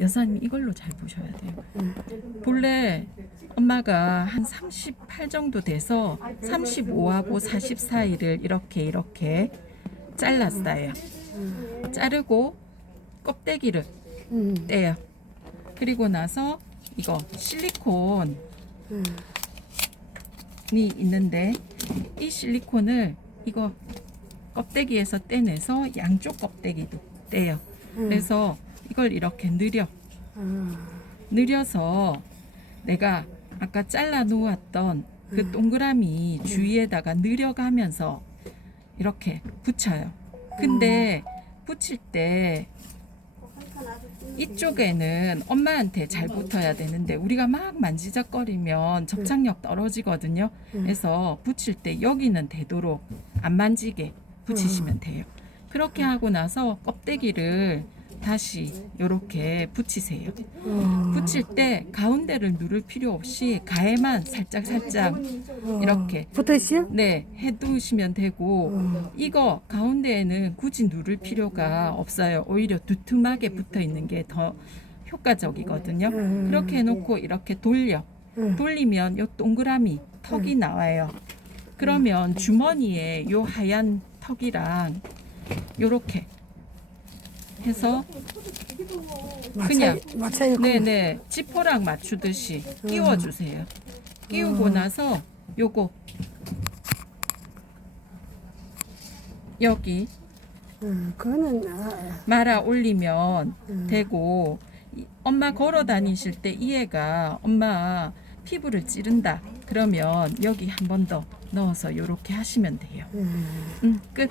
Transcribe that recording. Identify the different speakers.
Speaker 1: 여사님 이걸로 잘 보셔야 돼요. 본래 엄마가 한 38 정도 돼서 35하고 40 사이를 이렇게 이렇게 잘랐어요. 자르고 껍데기를
Speaker 2: 음.
Speaker 1: 떼요. 그리고 나서 이거 실리콘이 있는데 이 실리콘을 이거 껍데기에서 떼내서 양쪽 껍데기도 떼요. 그래서 이걸 이렇게 느려 느려서 내가 아까 잘라 놓았던 그 동그라미 주위에다가 느려가면서 이렇게 붙여요. 근데 붙일 때 이쪽에는 엄마한테 잘 붙어야 되는데 우리가 막 만지작거리면 접착력 떨어지거든요. 그래서 붙일 때 여기는 되도록 안 만지게 붙이시면 돼요. 그렇게 하고 나서 껍데기를 다시 이렇게 붙이세요. 붙일 때 가운데를 누를 필요 없이 가에만 살짝 살짝 이렇게
Speaker 2: 붙어 있어요?
Speaker 1: 네 해두시면 되고 이거 가운데에는 굳이 누를 필요가 없어요. 오히려 두툼하게 붙어 있는 게 더 효과적이거든요. 그렇게 해놓고 이렇게 돌려 돌리면 요 동그라미 턱이 나와요. 그러면 주머니에 요 하얀 턱이랑 요렇게 해서 그냥
Speaker 2: 마차 있고.
Speaker 1: 네네 지퍼랑 맞추듯이 끼워주세요. 끼우고 나서 요거 여기
Speaker 2: 음, 그거는 아,
Speaker 1: 말아 올리면 되고 이- 엄마 걸어 다니실 때이 애가 엄마 피부를 찌른다 그러면 여기 한 번 더 넣어서 요렇게 하시면 돼요.
Speaker 2: 음,
Speaker 1: 음, 끝.